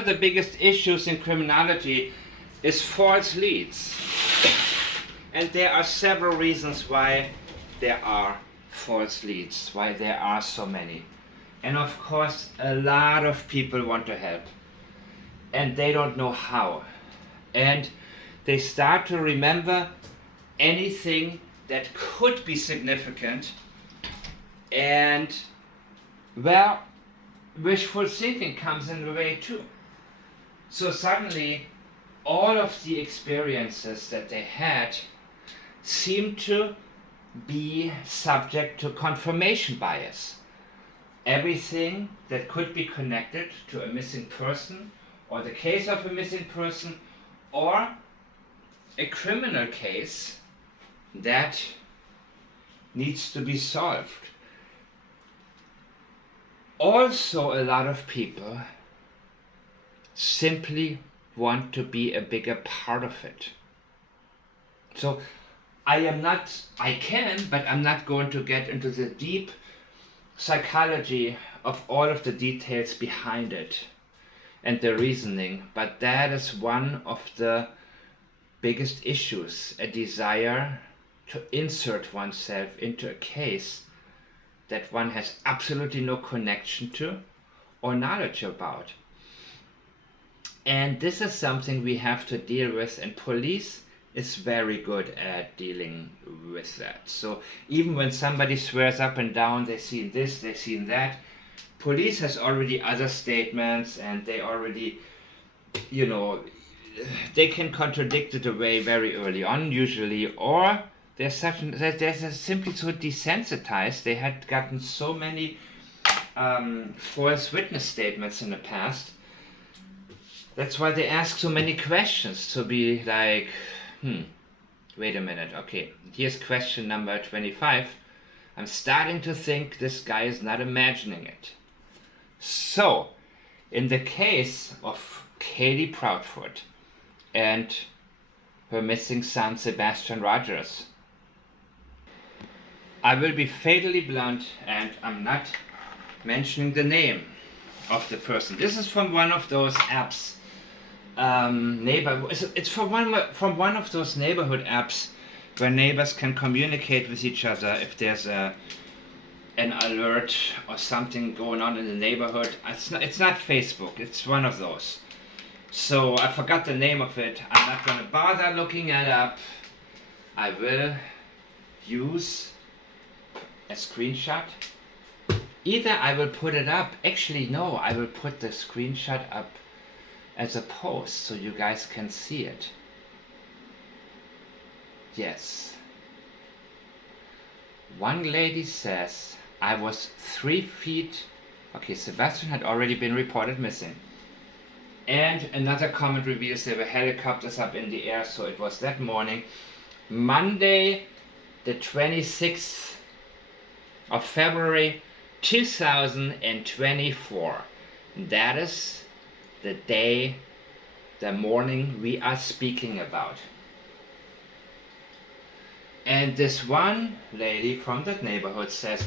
of the biggest issues in criminology is false leads. And there are several reasons why there are false leads, why there are so many. And of course, a lot of people want to help. And they don't know how. And they start to remember anything that could be significant. And, well, wishful thinking comes in the way too. So suddenly, all of the experiences that they had seem to be subject to confirmation bias. Everything that could be connected to a missing person, or the case of a missing person, or a criminal case that needs to be solved. Also, a lot of people simply want to be a bigger part of it. So I can, but I'm not going to get into the deep psychology of all of the details behind it and the reasoning, but that is one of the biggest issues, a desire to insert oneself into a case that one has absolutely no connection to or knowledge about. And this is something we have to deal with, and police is very good at dealing with that. So even when somebody swears up and down they've seen this, they've seen that, police has already other statements, and they already, they can contradict it away very early on usually, or they're simply so desensitized. They had gotten so many false witness statements in the past. That's why they ask so many questions, to be like, wait a minute, okay, here's question number 25. I'm starting to think this guy is not imagining it. So, in the case of Katie Proudfoot and her missing son Sebastian Rogers, I will be fatally blunt, and I'm not mentioning the name of the person. This is from one of those apps, it's from one of those neighborhood apps where neighbors can communicate with each other if there's an alert or something going on in the neighborhood. It's not Facebook, it's one of those. So I forgot the name of it. I'm not going to bother looking it up. I will use a screenshot. Either I will put it up, actually no, I will put the screenshot up as a post so you guys can see it. Yes. One lady says, I was 3 feet, okay, Sebastian had already been reported missing. And another comment reveals there were helicopters up in the air, so it was that morning, Monday the 26th of February 2024. That is the day, the morning we are speaking about. And this one lady from that neighborhood says,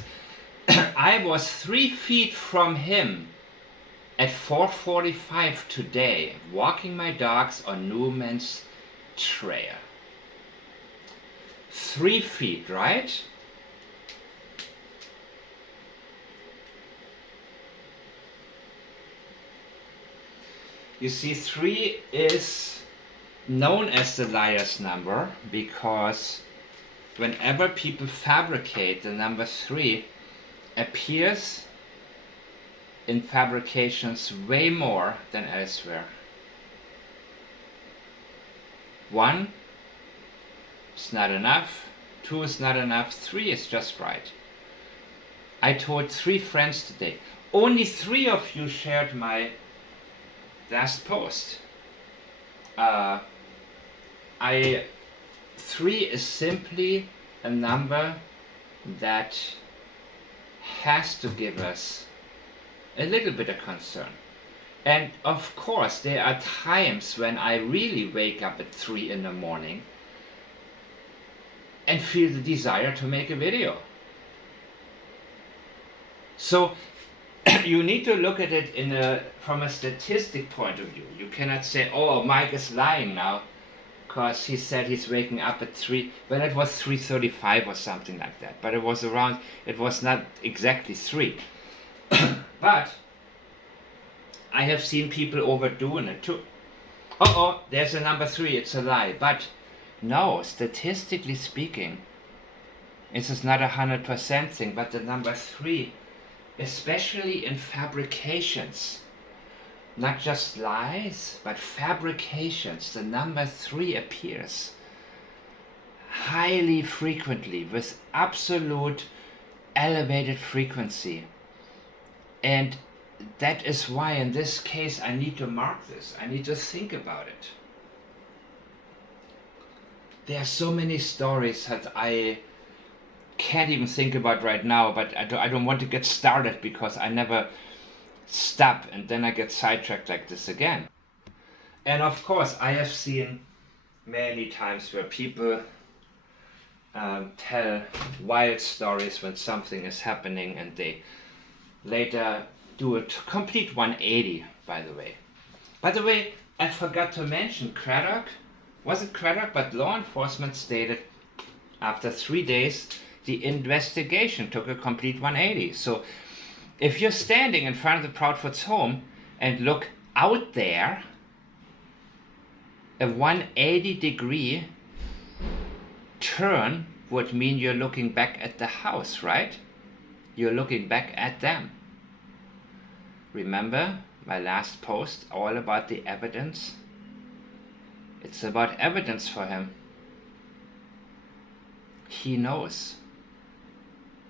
I was 3 feet from him at 4:45 today, walking my dogs on Newman's Trail. 3 feet, right? You see, 3 is known as the liar's number because whenever people fabricate, the number 3 appears in fabrications way more than elsewhere. 1 is not enough, 2 is not enough, 3 is just right. I told 3 friends today. Only 3 of you shared my last post. 3 is simply a number that has to give us a little bit of concern. And of course there are times when I really wake up at 3 in the morning and feel the desire to make a video. So you need to look at it from a statistic point of view. You cannot say, oh, Mike is lying now, because he said he's waking up at 3, well, it was 3:35 or something like that, but it was not exactly 3. But I have seen people overdoing it too. Oh, there's a number 3, it's a lie. But no, statistically speaking, this is not 100% thing, but the number 3, especially in fabrications, not just lies, but fabrications, the number 3 appears highly frequently with absolute elevated frequency. And that is why in this case I need to mark this. I need to think about it. There are so many stories that I can't even think about right now, but I don't want to get started because I never stop and then I get sidetracked like this again. And of course I have seen many times where people tell wild stories when something is happening and they later do a complete 180, by the way. By the way, I forgot to mention Craddock. Was it Craddock? But law enforcement stated after 3 days the investigation took a complete 180. So if you're standing in front of the Proudfoots home and look out there, a 180-degree turn would mean you're looking back at the house, right? You're looking back at them. Remember my last post, all about the evidence? It's about evidence for him. He knows.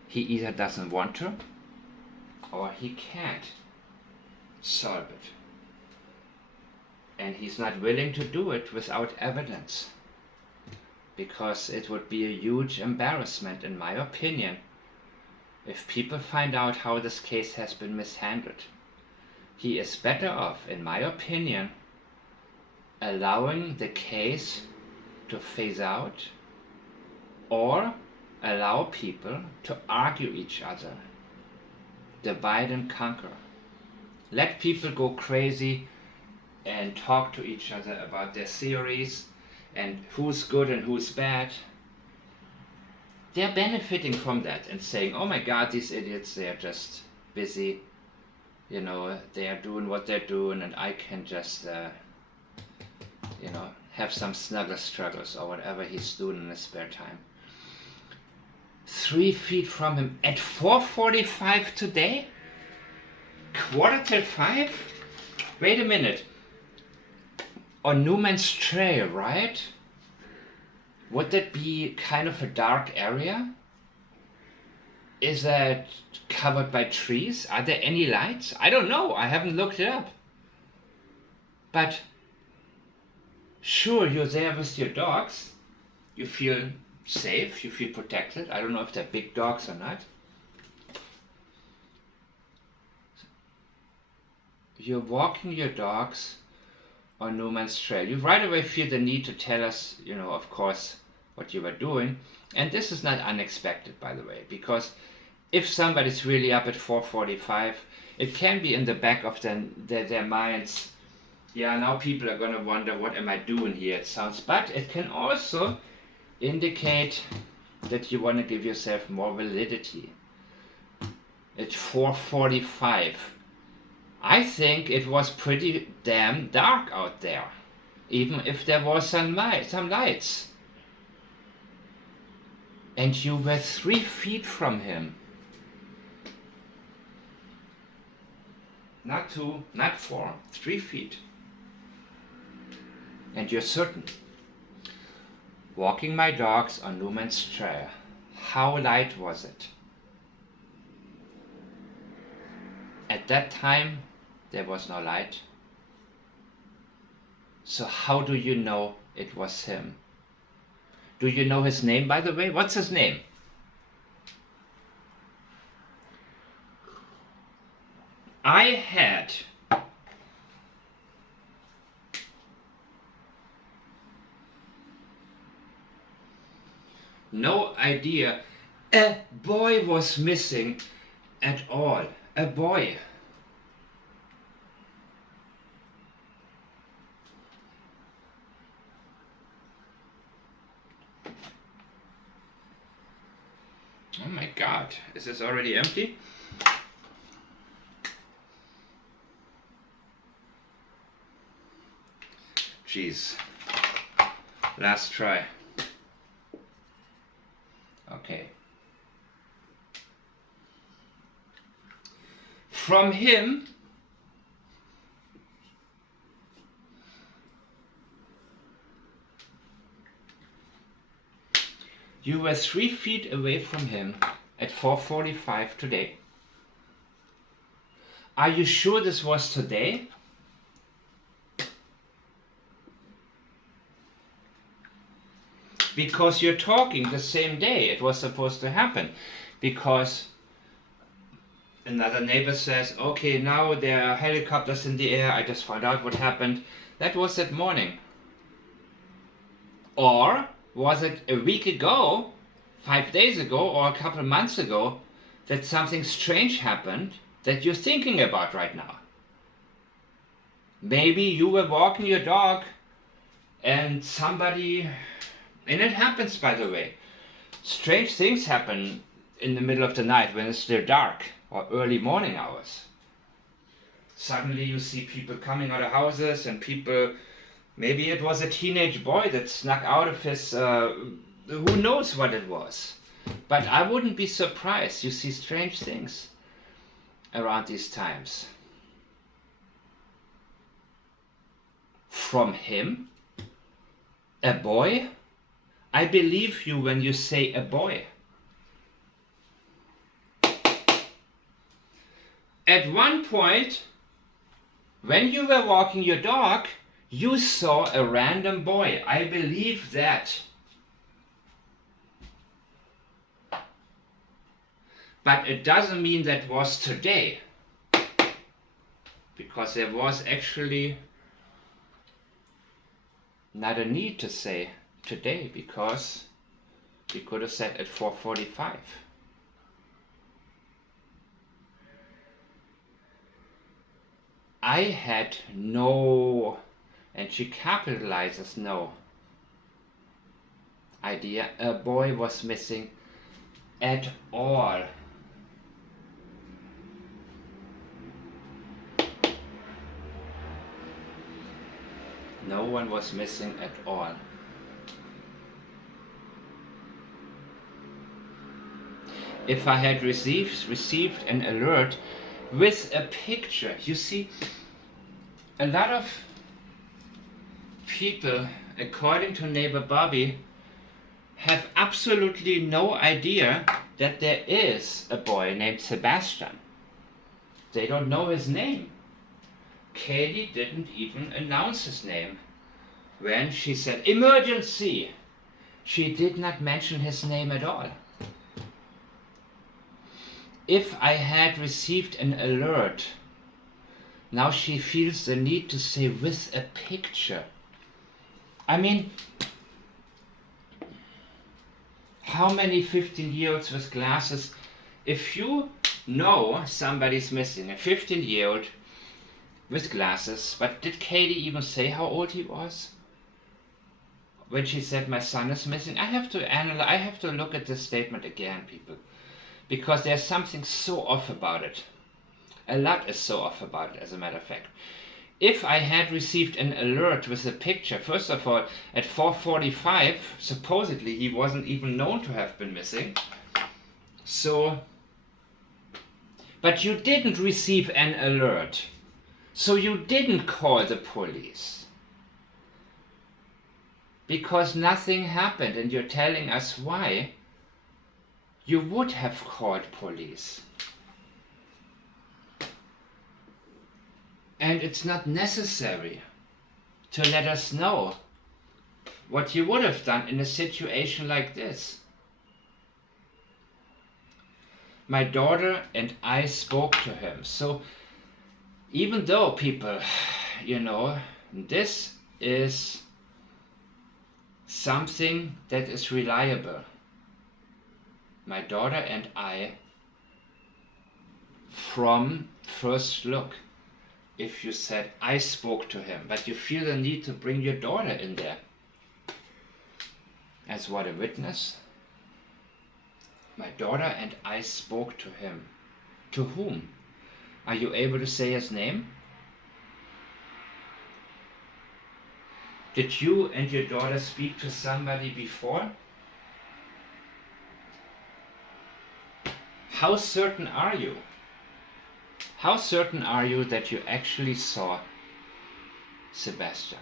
He either doesn't want to or he can't solve it. And he's not willing to do it without evidence, because it would be a huge embarrassment, in my opinion, if people find out how this case has been mishandled. He is better off, in my opinion, allowing the case to phase out or allow people to argue each other, divide and conquer. Let people go crazy and talk to each other about their theories and who's good and who's bad. They're benefiting from that and saying, oh my God, these idiots, they're just busy. You know, they are doing what they're doing and I can just, have some snuggle struggles or whatever he's doing in his spare time. 3 feet from him at 4:45 today? 4:45? Wait a minute. On Newman's Trail, right? Would that be kind of a dark area? Is that covered by trees? Are there any lights? I don't know. I haven't looked it up. But sure, you're there with your dogs. You feel safe. You feel protected. I don't know if they're big dogs or not. You're walking your dogs on Newman's Trail. You right away feel the need to tell us, of course, what you were doing. And this is not unexpected, by the way, because if somebody's really up at 4:45, it can be in the back of their minds, yeah, now people are going to wonder, what am I doing here? It sounds, but it can also indicate that you want to give yourself more validity. At 4:45, I think it was pretty damn dark out there, even if there was some lights. And you were 3 feet from him. Not 2, not 4, 3 feet. And you're certain. Walking my dogs on Newman's Trail. How light was it? At that time, there was no light. So how do you know it was him? Do you know his name, by the way? What's his name? I had no idea a boy was missing at all. A boy. Oh my God, is this already empty? Jeez. Last try. Okay. From him, you were 3 feet away from him at 4:45 today. Are you sure this was today? Because you're talking the same day it was supposed to happen. Because another neighbor says, okay, now there are helicopters in the air, I just found out what happened. That was that morning. Or was it a week ago, 5 days ago, or a couple months ago, that something strange happened that you're thinking about right now? Maybe you were walking your dog and somebody, and it happens, by the way, strange things happen in the middle of the night when it's still dark or early morning hours. Suddenly you see people coming out of houses, and people, maybe it was a teenage boy that snuck out of his, who knows what it was. But I wouldn't be surprised. You see strange things around these times. From him? A boy? I believe you when you say a boy. At one point, when you were walking your dog, you saw a random boy. I believe that. But it doesn't mean that was today. Because there was actually not a need to say today, because we could have said at 4:45. I had no, and she capitalizes no, idea a boy was missing at all. No one was missing at all. If I had received an alert with a picture, you see, a lot of people, according to neighbor Bobby, have absolutely no idea that there is a boy named Sebastian. They don't know his name. Katie didn't even announce his name. When she said emergency, she did not mention his name at all. If I had received an alert, now she feels the need to say with a picture. I mean, how many 15-year-olds with glasses, if you know somebody's missing, a 15-year-old with glasses, but did Katie even say how old he was? When she said my son is missing, I have to look at this statement again, people. Because there's something so off about it. A lot is so off about it, as a matter of fact. If I had received an alert with a picture, first of all, at 4:45, supposedly he wasn't even known to have been missing. So, but you didn't receive an alert. So you didn't call the police. Because nothing happened, and you're telling us why. You would have called police. And it's not necessary to let us know what you would have done in a situation like this. My daughter and I spoke to him. So even though people, you know, this is something that is reliable. My daughter and I from first look. If you said, I spoke to him, but you feel the need to bring your daughter in there. As what, a witness? My daughter and I spoke to him. To whom? Are you able to say his name? Did you and your daughter speak to somebody before? How certain are you? How certain are you that you actually saw Sebastian?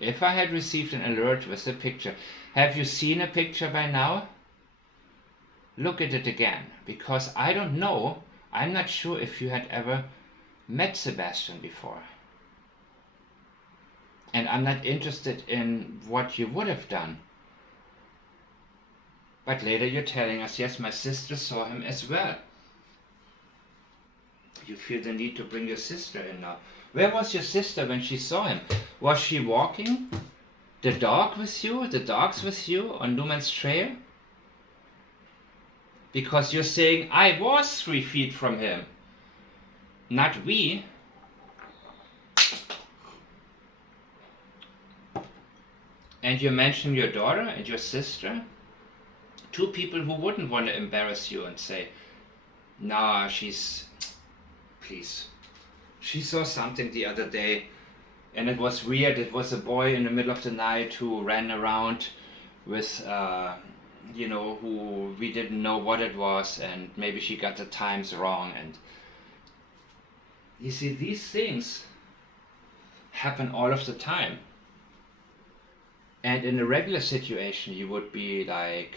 If I had received an alert with a picture, have you seen a picture by now? Look at it again, because I don't know, I'm not sure if you had ever met Sebastian before. And I'm not interested in what you would have done. But later you're telling us, yes, my sister saw him as well. You feel the need to bring your sister in now. Where was your sister when she saw him? Was she walking the dog with you, the dogs with you on Newman's Trail? Because you're saying, I was 3 feet from him. Not we. And you mention your daughter and your sister. 2 people who wouldn't want to embarrass you and say, nah, please. She saw something the other day and it was weird. It was a boy in the middle of the night who ran around with, who we didn't know what it was, and maybe she got the times wrong. And you see, these things happen all of the time. And in a regular situation, you would be like,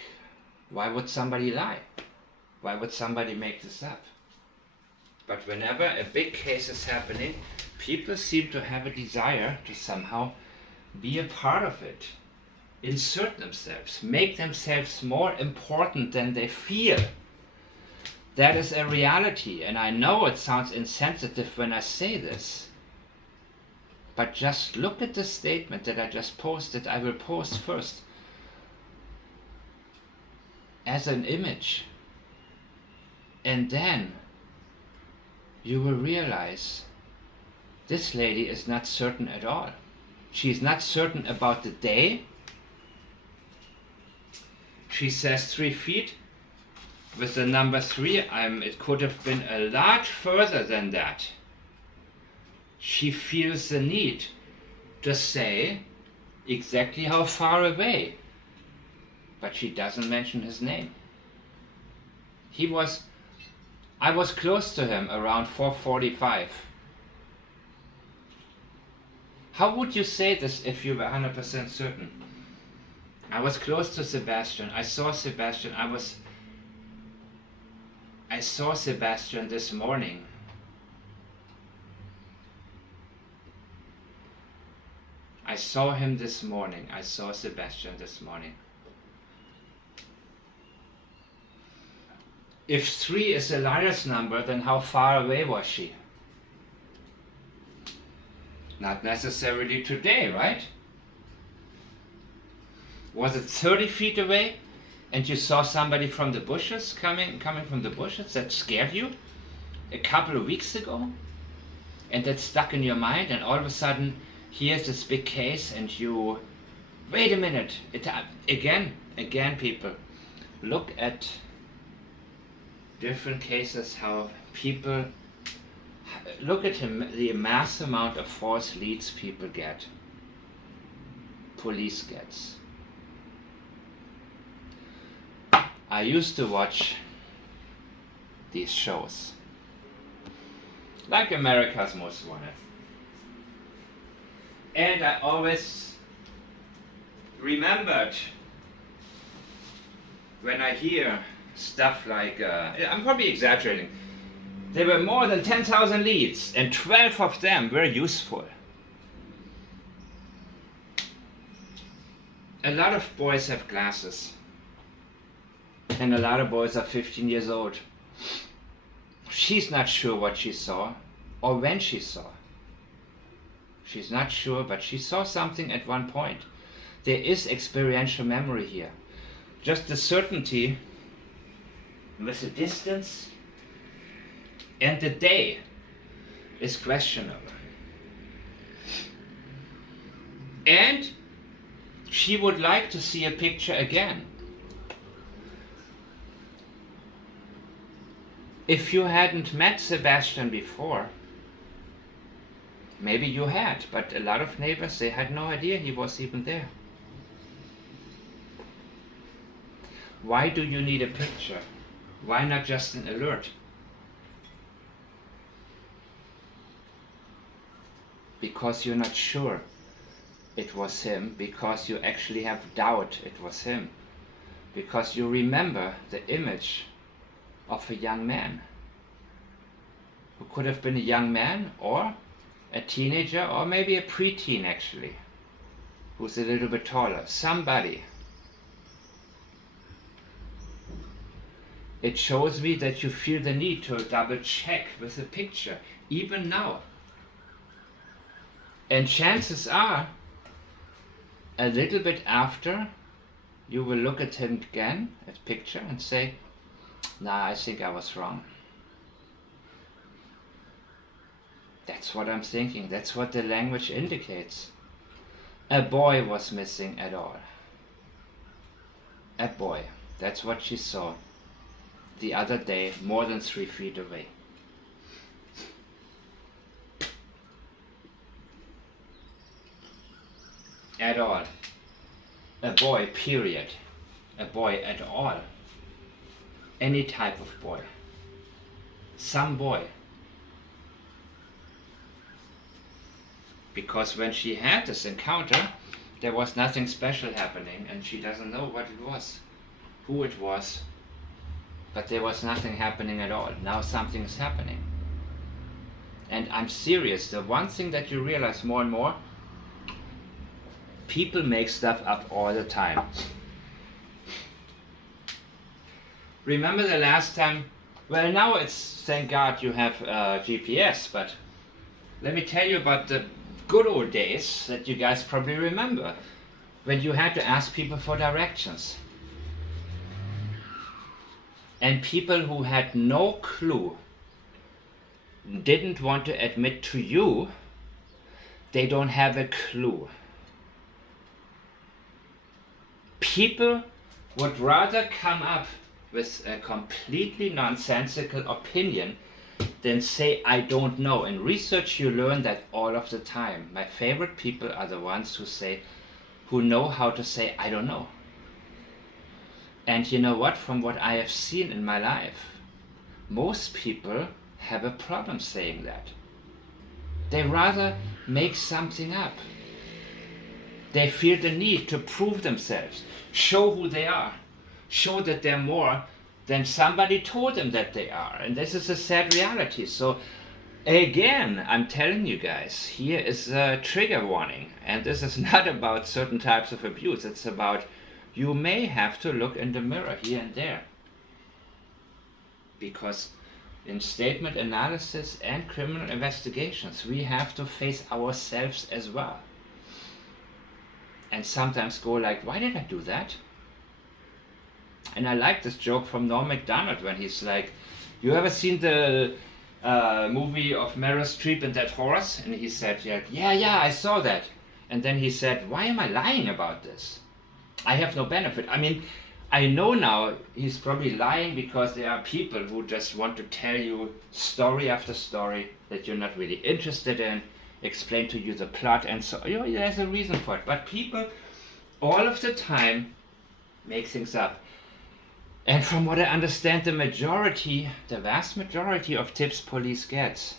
why would somebody lie? Why would somebody make this up? But whenever a big case is happening, people seem to have a desire to somehow be a part of it. Insert themselves, make themselves more important than they feel. That is a reality, and I know it sounds insensitive when I say this. But just look at the statement that I just posted. I will post first as an image, and then you will realize this lady is not certain at all. She is not certain about the day. She says 3 feet. With the number 3, it could have been a lot further than that. She feels the need to say exactly how far away, but she doesn't mention his name. I was close to him around 4:45. How would you say this if you were 100% certain? I was close to Sebastian. I saw Sebastian. I saw Sebastian this morning. I saw him this morning. I saw Sebastian this morning. If 3 is a liar's number, then how far away was she? Not necessarily today, right? Was it 30 feet away and you saw somebody from the bushes coming from the bushes that scared you a couple of weeks ago? And that stuck in your mind, and all of a sudden here's this big case and you, wait a minute, again people, look at different cases, how people, look at the mass amount of false leads people get, police gets. I used to watch these shows, like America's Most Wanted. And I always remembered when I hear stuff like, I'm probably exaggerating, there were more than 10,000 leads and 12 of them were useful. A lot of boys have glasses and a lot of boys are 15 years old. She's not sure what she saw or when she saw. She's not sure, but she saw something at one point. There is experiential memory here. Just the certainty with the distance And the day is questionable. And she would like to see a picture again. If you hadn't met Sebastian before, maybe you had, but a lot of neighbors, they had no idea he was even there. Why do you need a picture? Why not just an alert? Because you're not sure it was him, because you actually have doubt it was him, because you remember the image of a young man who could have been a young man or a teenager or maybe a preteen actually, who's a little bit taller, somebody. It shows me that you feel the need to double check with the picture, even now. And chances are, a little bit after, you will look at him again, at picture, and say, nah, I think I was wrong. That's what I'm thinking. That's what the language indicates. A boy was missing at all. A boy. That's what she saw the other day, more than 3 feet away. At all. A boy, period. A boy at all. Any type of boy. Some boy. Because when she had this encounter, there was nothing special happening and she doesn't know what it was, who it was, but there was nothing happening at all. Now something is happening. And I'm serious, the one thing that you realize more and more, people make stuff up all the time. Remember the last time, well now it's, thank God you have GPS, but let me tell you about the good old days that you guys probably remember, when you had to ask people for directions. And people who had no clue didn't want to admit to you they don't have a clue. People would rather come up with a completely nonsensical opinion than say I don't know. In research you learn that all of the time. My favorite people are the ones who know how to say I don't know. And you know what, from what I have seen in my life, most people have a problem saying that. They rather make something up. They feel the need to prove themselves, show who they are, show that they're more than somebody told them that they are. And this is a sad reality. So again, I'm telling you guys, here is a trigger warning. And this is not about certain types of abuse. It's about you may have to look in the mirror here and there. Because in statement analysis and criminal investigations, we have to face ourselves as well. And sometimes go like, why did I do that? And I like this joke from Norm Macdonald when he's like, you ever seen the movie of Meryl Streep and that horse? And he said, yeah, I saw that. And then he said, why am I lying about this? I have no benefit. I mean, I know now he's probably lying because there are people who just want to tell you story after story that you're not really interested in, explain to you the plot, and so there's a reason for it. But people all of the time make things up. And from what I understand, the vast majority of tips police gets,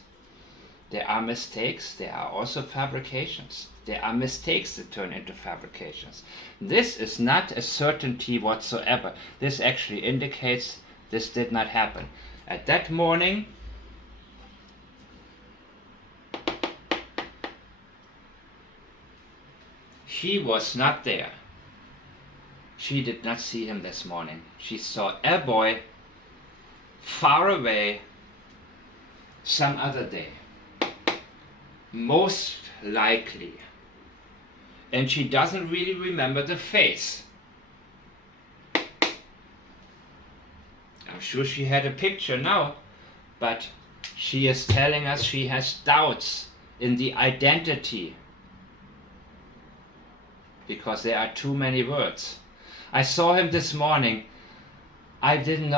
there are mistakes, there are also fabrications. There are mistakes that turn into fabrications. This is not a certainty whatsoever. This actually indicates this did not happen. At that morning, he was not there. She did not see him this morning. She saw a boy far away some other day. Most likely. And she doesn't really remember the face. I'm sure she had a picture now, but She is telling us she has doubts in the identity because there are too many words. I saw him this morning. I didn't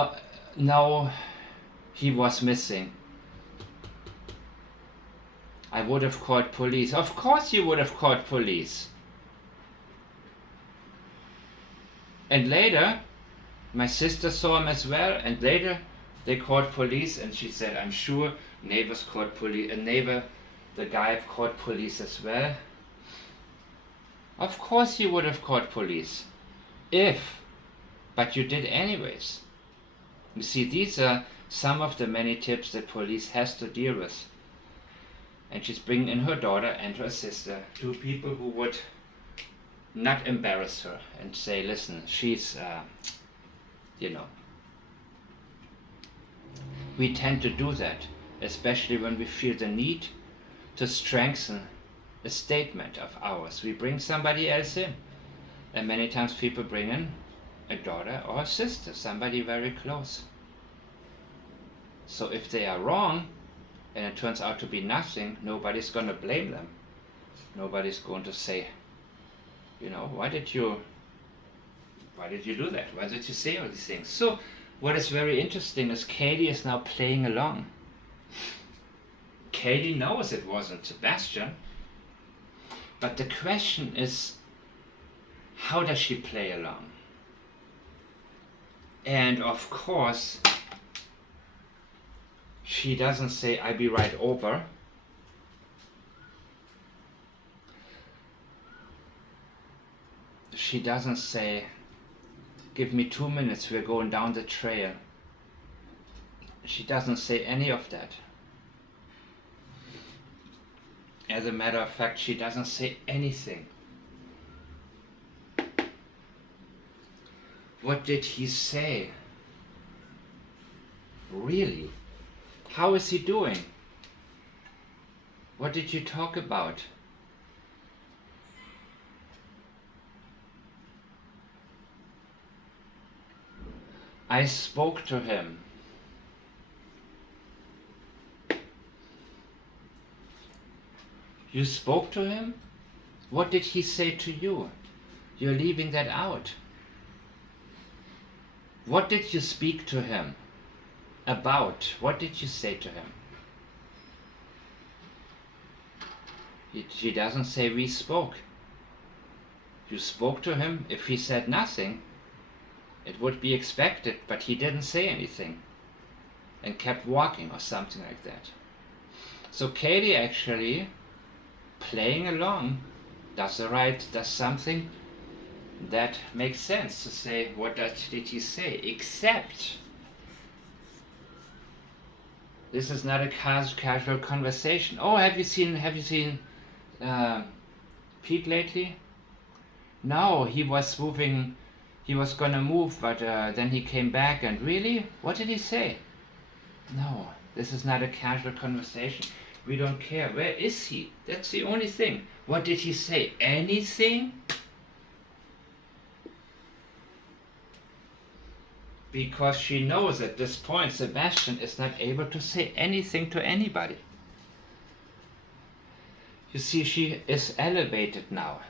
know he was missing. I would have called police. Of course you would have called police. And later, my sister saw him as well, and later they called police, and she said, I'm sure neighbors called police, the guy called police as well. Of course you would have called police. But you did anyways. You see, these are some of the many tips that police has to deal with. And she's bringing in her daughter and her sister, two people who would not embarrass her and say, listen, she's, We tend to do that, especially when we feel the need to strengthen a statement of ours. We bring somebody else in. And many times people bring in a daughter or a sister, somebody very close. So if they are wrong, and it turns out to be nothing, nobody's going to blame them. Nobody's going to say, why did you do that? Why did you say all these things? So what is very interesting is Katie is now playing along. Katie knows it wasn't Sebastian, but the question is, how does she play along? And of course, she doesn't say, I'll be right over. She doesn't say, give me 2 minutes, we're going down the trail. She doesn't say any of that. As a matter of fact, she doesn't say anything. What did he say? Really? How is he doing? What did you talk about? I spoke to him. You spoke to him? What did he say to you? You're leaving that out. What did you speak to him about? What did you say to him? She doesn't say we spoke. You spoke to him. If he said nothing, it would be expected, but he didn't say anything and kept walking or something like that. So Katie actually, playing along, does something that makes sense to say, what did he say? Except, this is not a casual conversation. Oh, have you seen Pete lately? No, he was moving. He was gonna move, but then he came back. And really, what did he say? No, this is not a casual conversation. We don't care. Where is he? That's the only thing. What did he say? Anything? Because she knows at this point Sebastian is not able to say anything to anybody. You see, she is elevated now.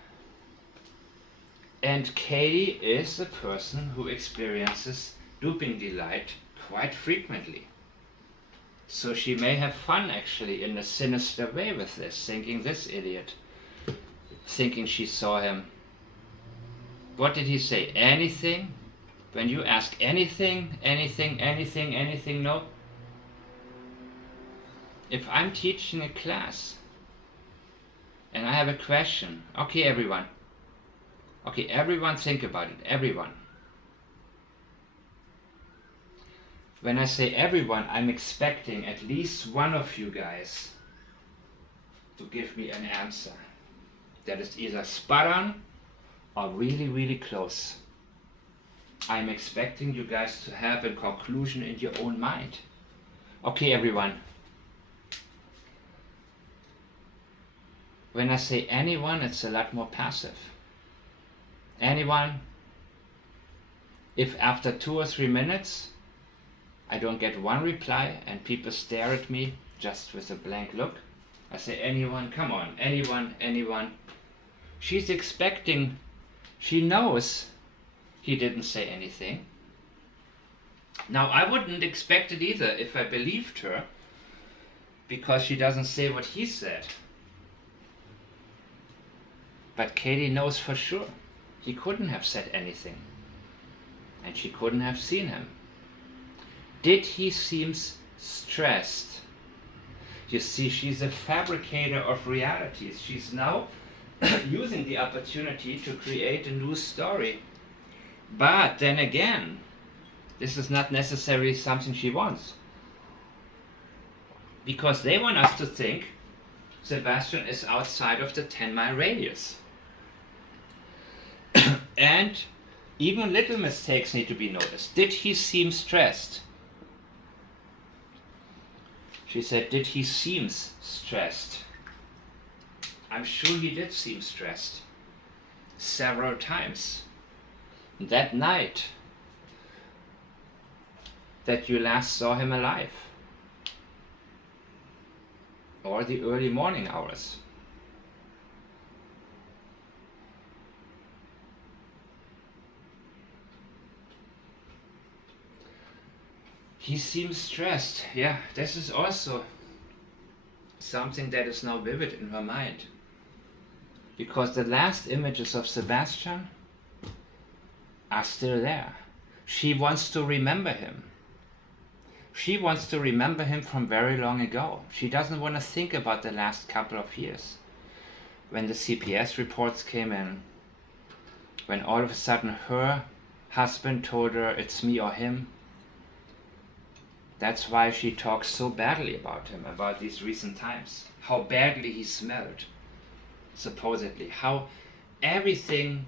And Katie is the person who experiences duping delight quite frequently. So she may have fun actually in a sinister way with this, thinking this idiot, thinking she saw him. What did he say? Anything? When you ask anything, no? If I'm teaching a class and I have a question, okay everyone think about it, everyone. When I say everyone, I'm expecting at least one of you guys to give me an answer that is either spot on or really, really close. I'm expecting you guys to have a conclusion in your own mind. Okay, everyone. When I say anyone, it's a lot more passive. Anyone? If after 2 or 3 minutes I don't get one reply, and people stare at me just with a blank look. I say, anyone, come on, anyone, anyone. She's expecting, she knows he didn't say anything. Now, I wouldn't expect it either if I believed her, because she doesn't say what he said. But Katie knows for sure he couldn't have said anything, and she couldn't have seen him. Did he seem stressed? You see, she's a fabricator of realities. She's now using the opportunity to create a new story. But then again, this is not necessarily something she wants. Because they want us to think Sebastian is outside of the 10-mile radius. And even little mistakes need to be noticed. Did he seem stressed? She said, did he seem stressed? I'm sure he did seem stressed. Several times. That night that you last saw him alive. Or the early morning hours. He seems stressed. Yeah, this is also something that is now vivid in her mind. Because the last images of Sebastian are still there. She wants to remember him. She wants to remember him from very long ago. She doesn't want to think about the last couple of years. When the CPS reports came in, when all of a sudden her husband told her it's me or him. That's why she talks so badly about him, about these recent times. How badly he smelled, supposedly. How everything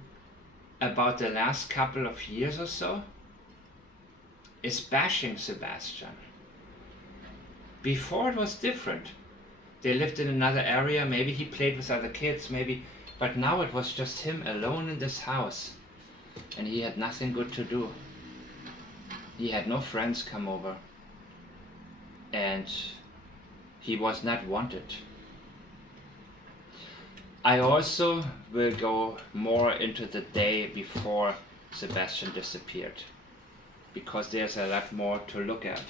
about the last couple of years or so is bashing Sebastian. Before it was different. They lived in another area, maybe he played with other kids, maybe, but now it was just him alone in this house. And he had nothing good to do. He had no friends come over. And he was not wanted. I also will go more into the day before Sebastian disappeared, because there's a lot more to look at.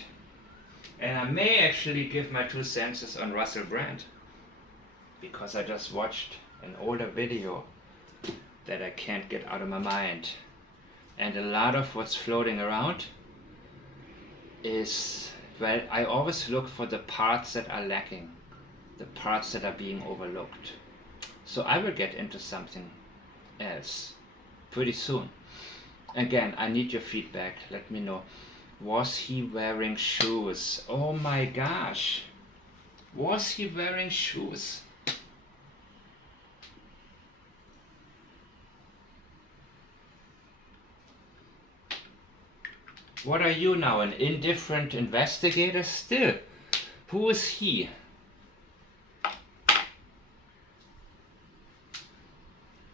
And I may actually give my 2 cents on Russell Brand, because I just watched an older video that I can't get out of my mind. And a lot of what's floating around is, well, I always look for the parts that are lacking, the parts that are being overlooked. So I will get into something else pretty soon. Again, I need your feedback. Let me know. Was he wearing shoes? Oh my gosh. Was he wearing shoes? What are you now, an indifferent investigator still? Who is he?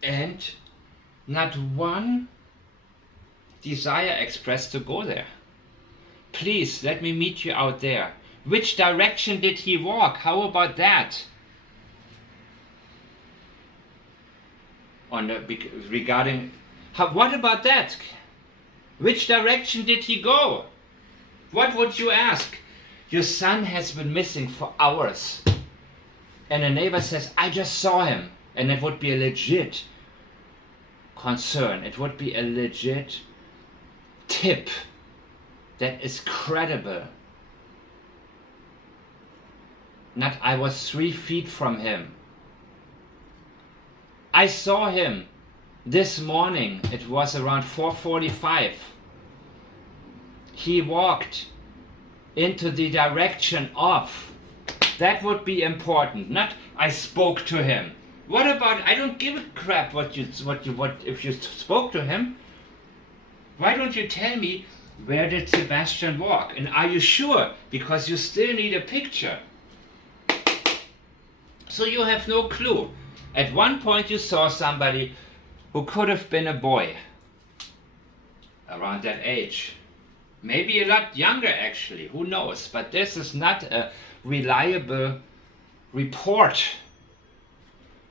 And not one desire expressed to go there. Please, let me meet you out there. Which direction did he walk? How about that? Regarding, what about that? Which direction did he go? What would you ask? Your son has been missing for hours. And a neighbor says, I just saw him. And it would be a legit concern. It would be a legit tip that is credible. Not, I was 3 feet from him. I saw him this morning. It was around 4:45. He walked into the direction of. That would be important. Not, I spoke to him. What about, I don't give a crap what if you spoke to him. Why don't you tell me, where did Sebastian walk? And are you sure? Because you still need a picture. So you have no clue. At one point you saw somebody who could have been a boy around that age. Maybe a lot younger actually, who knows? But this is not a reliable report.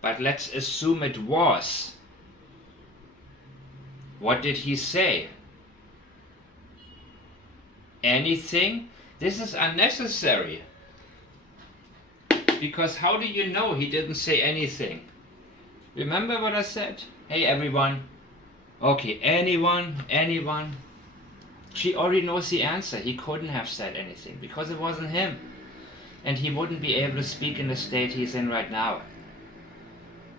But let's assume it was. What did he say? Anything? This is unnecessary. Because how do you know he didn't say anything? Remember what I said? Hey everyone. Okay, anyone. She already knows the answer. He couldn't have said anything because it wasn't him. And he wouldn't be able to speak in the state he's in right now.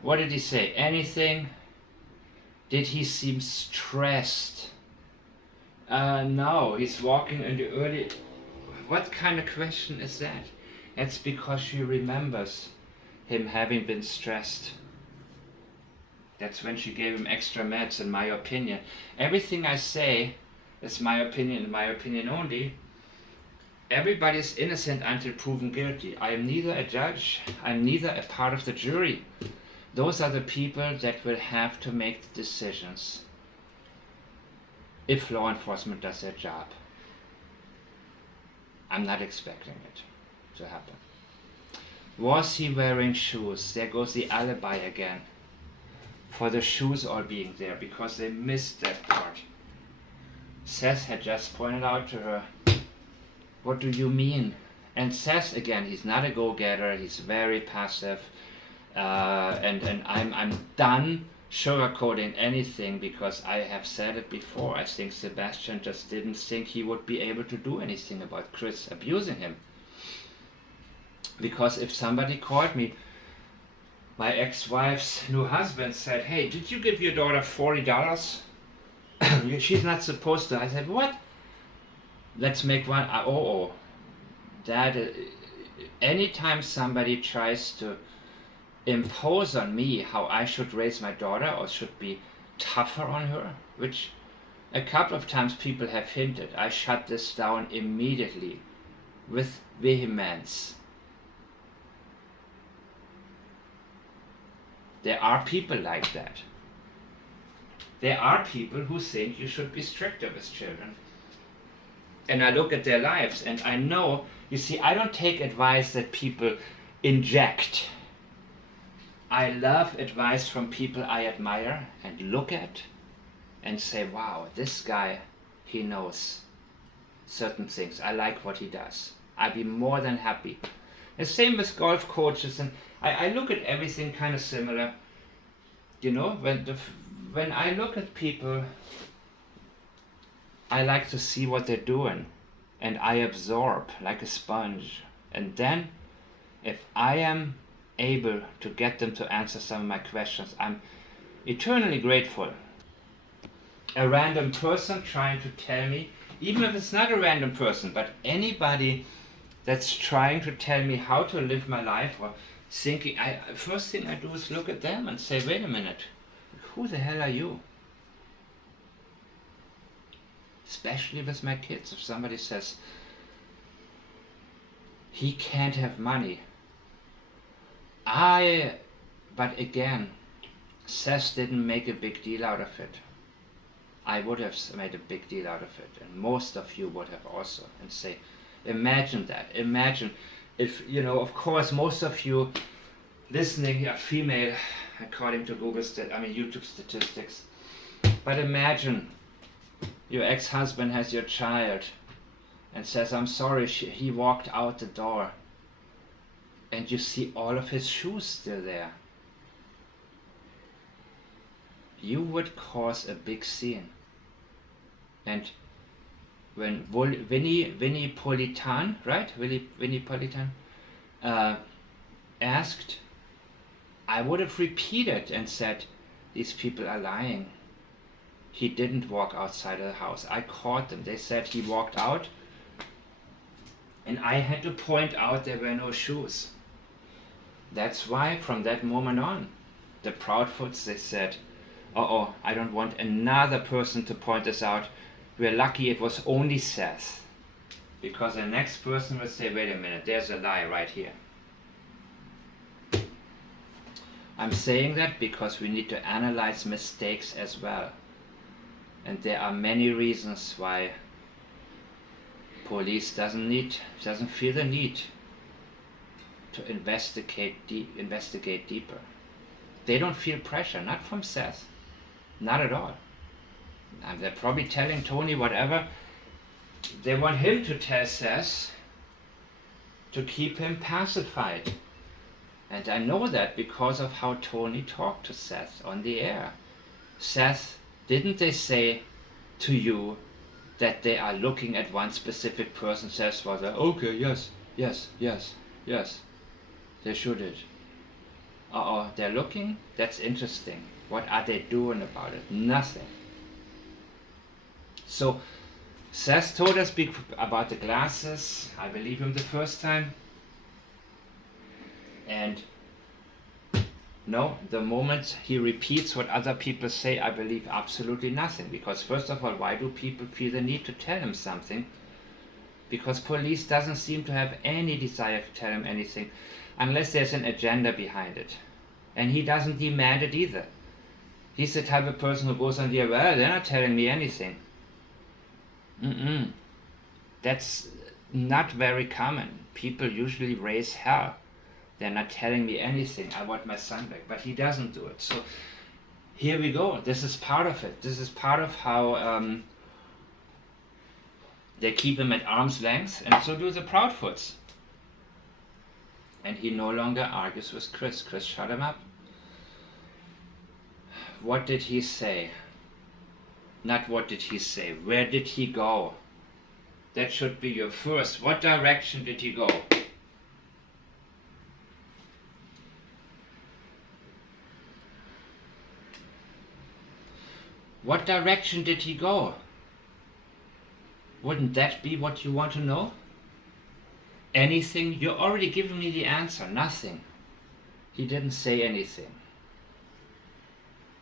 What did he say? Anything? Did he seem stressed? No, he's walking in the early... What kind of question is that? It's because she remembers him having been stressed. That's when she gave him extra meds, in my opinion. Everything I say is my opinion and my opinion only. Everybody's innocent until proven guilty. I am neither a judge, I'm neither a part of the jury. Those are the people that will have to make the decisions if law enforcement does their job. I'm not expecting it to happen. Was he wearing shoes? There goes the alibi again. For the shoes all being there, because they missed that part. Seth had just pointed out to her, what do you mean? And Seth, again, he's not a go-getter, he's very passive, and I'm done sugarcoating anything because I have said it before. I think Sebastian just didn't think he would be able to do anything about Chris abusing him. Because if somebody called me, my ex-wife's new husband said, hey, did you give your daughter $40? She's not supposed to. I said, what? Let's make one. That anytime somebody tries to impose on me how I should raise my daughter or should be tougher on her, which a couple of times people have hinted, I shut this down immediately with vehemence. There are people like that. There are people who think you should be stricter with children. And I look at their lives and I know, you see, I don't take advice that people inject. I love advice from people I admire and look at and say, wow, this guy, he knows certain things. I like what he does. I'd be more than happy. The same with golf coaches, and I look at everything kind of similar. You know, when I look at people, I like to see what they're doing, and I absorb like a sponge. And then, if I am able to get them to answer some of my questions, I'm eternally grateful. A random person trying to tell me, even if it's not a random person, but anybody that's trying to tell me how to live my life or thinking, first thing I do is look at them and say, wait a minute, who the hell are you? Especially with my kids, if somebody says, he can't have money. But again, Seth didn't make a big deal out of it. I would have made a big deal out of it, and most of you would have also, and say, imagine that. Imagine if, you know, of course, most of you listening are female, according to YouTube statistics. But imagine your ex-husband has your child and says, I'm sorry, he walked out the door. And you see all of his shoes still there. You would cause a big scene. And when Vinnie Politan, right? Vinnie Politan asked, I would have repeated and said, these people are lying. He didn't walk outside of the house. I caught them. They said he walked out, and I had to point out there were no shoes. That's why from that moment on, the Proudfoots, they said, I don't want another person to point this out. We're lucky it was only Seth. Because the next person will say, wait a minute, there's a lie right here. I'm saying that because we need to analyze mistakes as well. And there are many reasons why Police doesn't feel the need to investigate deeper. They don't feel pressure, not from Seth, not at all. And they're probably telling Tony whatever they want him to tell Seth to keep him pacified. And I know that because of how Tony talked to Seth on the air. Seth, didn't they say to you that they are looking at one specific person? Seth was like, okay, yes. They should it. They're looking? That's interesting. What are they doing about it? Nothing. So Seth told us about the glasses. I believe him the first time. And no, the moment he repeats what other people say, I believe absolutely nothing. Because first of all, why do people feel the need to tell him something? Because police doesn't seem to have any desire to tell him anything, unless there's an agenda behind it. And he doesn't demand it either. He's the type of person who goes on the air, well, they're not telling me anything. That's not very common. People usually raise hell. They're not telling me anything. I want my son back. But he doesn't do it. So here we go. This is part of it. This is part of how they keep him at arm's length. And so do the Proudfoots. And he no longer argues with Chris. Chris shut him up. What did he say? Not what did he say. Where did he go? That should be your first. What direction did he go? What direction did he go? Wouldn't that be what you want to know? Anything? You're already giving me the answer. Nothing. He didn't say anything.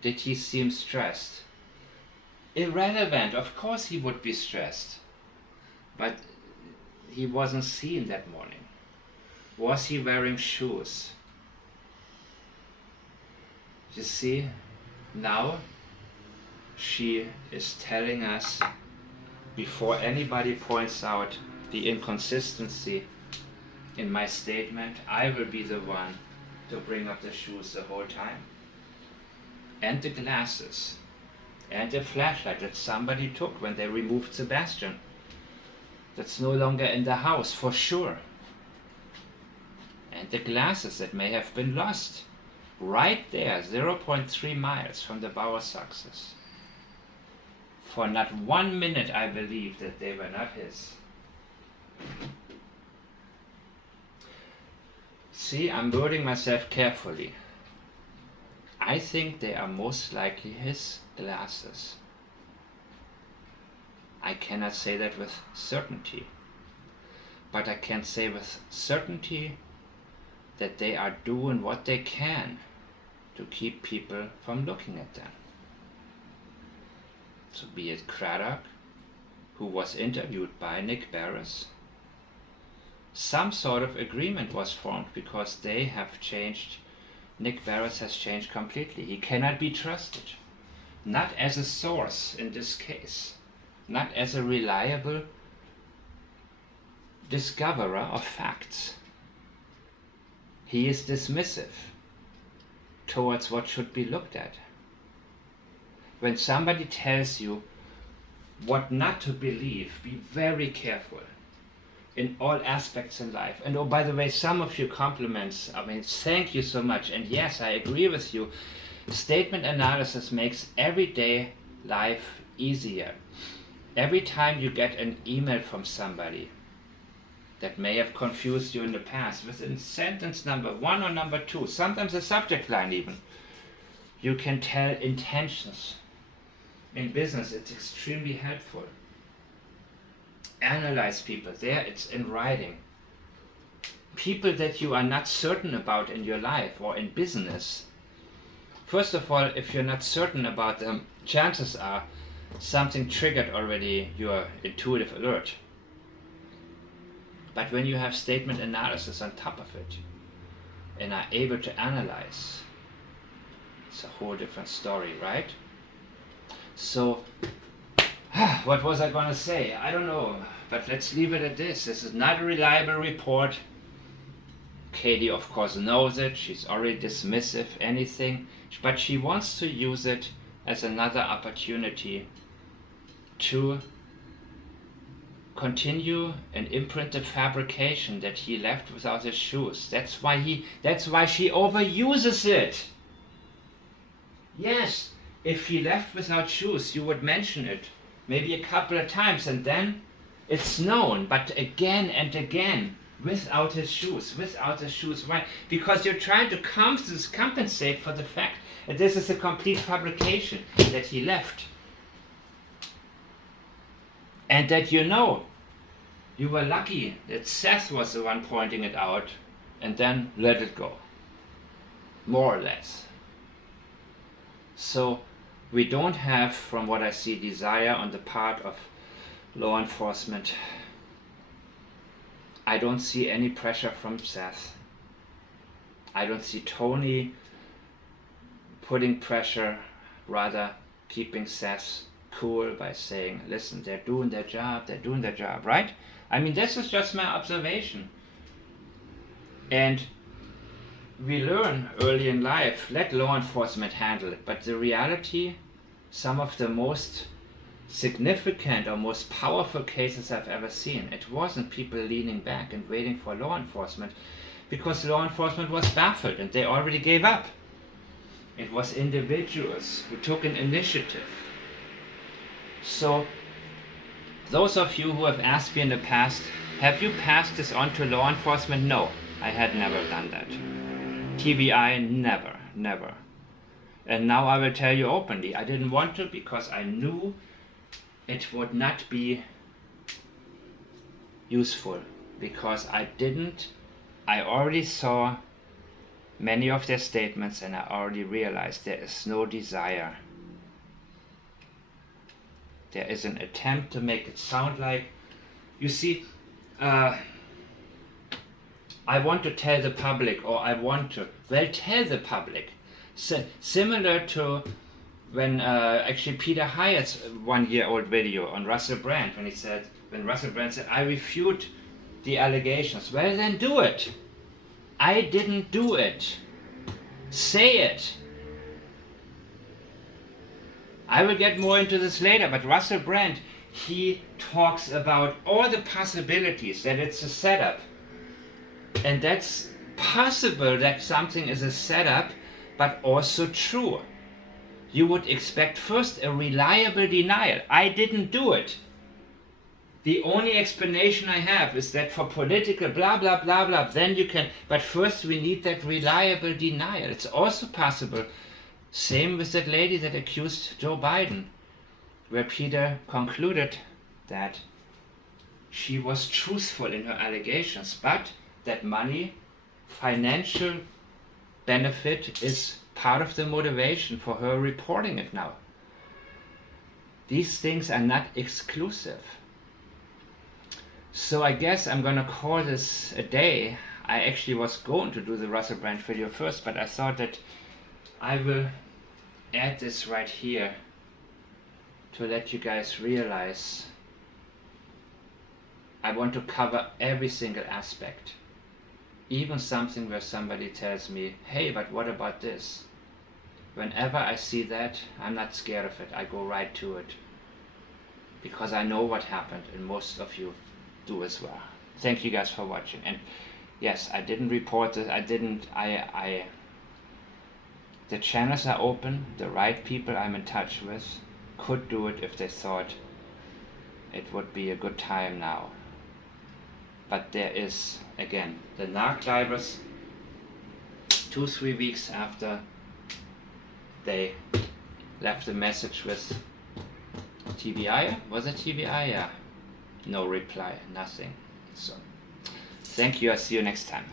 Did he seem stressed? Irrelevant. Of course he would be stressed. But he wasn't seen that morning. Was he wearing shoes? You see, now she is telling us, before anybody points out the inconsistency in my statement, I will be the one to bring up the shoes the whole time. And the glasses. And the flashlight that somebody took when they removed Sebastian. That's no longer in the house, for sure. And the glasses that may have been lost. Right there, 0.3 miles from the Bauer success. For not 1 minute I believed that they were not his. See, I'm wording myself carefully. I think they are most likely his glasses. I cannot say that with certainty, but I can say with certainty that they are doing what they can to keep people from looking at them. So be it Craddock, who was interviewed by Nick Barris, some sort of agreement was formed because they have changed. Nick Barris has changed completely. He cannot be trusted. Not as a source in this case. Not as a reliable discoverer of facts. He is dismissive towards what should be looked at. When somebody tells you what not to believe, be very careful in all aspects in life. And oh, by the way, some of your compliments, I mean, thank you so much. And yes, I agree with you. Statement analysis makes everyday life easier. Every time you get an email from somebody that may have confused you in the past, within sentence number 1 or number 2, sometimes a subject line even, you can tell intentions. In business, it's extremely helpful. Analyze people. There, it's in writing. People that you are not certain about in your life or in business. First of all, if you're not certain about them, chances are something triggered already your intuitive alert. But when you have statement analysis on top of it and are able to analyze, it's a whole different story, right? So, what was I going to say? I don't know. but let's leave it at this. This is not a reliable report. Katie, of course, knows it. She's already dismissive, anything. But she wants to use it as another opportunity to continue and imprint the fabrication that he left without his shoes. That's why she overuses it. Yes, if he left without shoes, you would mention it maybe a couple of times, and then it's known. But again and again, without his shoes. Why? Because you're trying to compensate for the fact that this is a complete fabrication, that he left. And that you were lucky that Seth was the one pointing it out, and then let it go. More or less. So we don't have, from what I see, desire on the part of law enforcement. I don't see any pressure from Seth. I don't see Tony putting pressure, rather keeping Seth cool by saying, listen, they're doing their job, right? I mean, this is just my observation. And we learn early in life, let law enforcement handle it. But the reality, some of the most significant or most powerful cases I've ever seen, it wasn't people leaning back and waiting for law enforcement, because law enforcement was baffled and they already gave up. It was individuals who took an initiative. So those of you who have asked me in the past, have you passed this on to law enforcement? No, I had never done that. TBI, never. And now I will tell you openly, I didn't want to, because I knew it would not be useful, because I already saw many of their statements, and I already realized there is no desire. There is an attempt to make it sound like, you see, I want to tell the public, tell the public. Similar to when actually Peter Hyatt's 1-year-old video on Russell Brand, when Russell Brand said, I refute the allegations. Well, then do it. I didn't do it. Say it. I will get more into this later, but Russell Brand, he talks about all the possibilities, that it's a setup. And that's possible that something is a setup, but also true. You would expect first a reliable denial. I didn't do it. The only explanation I have is that for political blah blah blah blah, then you can, but first we need that reliable denial. It's also possible, same with that lady that accused Joe Biden, where Peter concluded that she was truthful in her allegations, but that money, financial benefit, is part of the motivation for her reporting it now. These things are not exclusive. So I guess I'm gonna call this a day. I actually was going to do the Russell Brand video first, but I thought that I will add this right here to let you guys realize I want to cover every single aspect. Even something where somebody tells me, hey, but what about this? Whenever I see that, I'm not scared of it. I go right to it. Because I know what happened, and most of you do as well. Thank you guys for watching. And yes, I didn't report it. The channels are open. The right people I'm in touch with could do it if they thought it would be a good time now. But there is, again, the narc divers, 2-3 weeks after they left a message with TBI. Was it TBI? Yeah. No reply, nothing. So, thank you. I'll see you next time.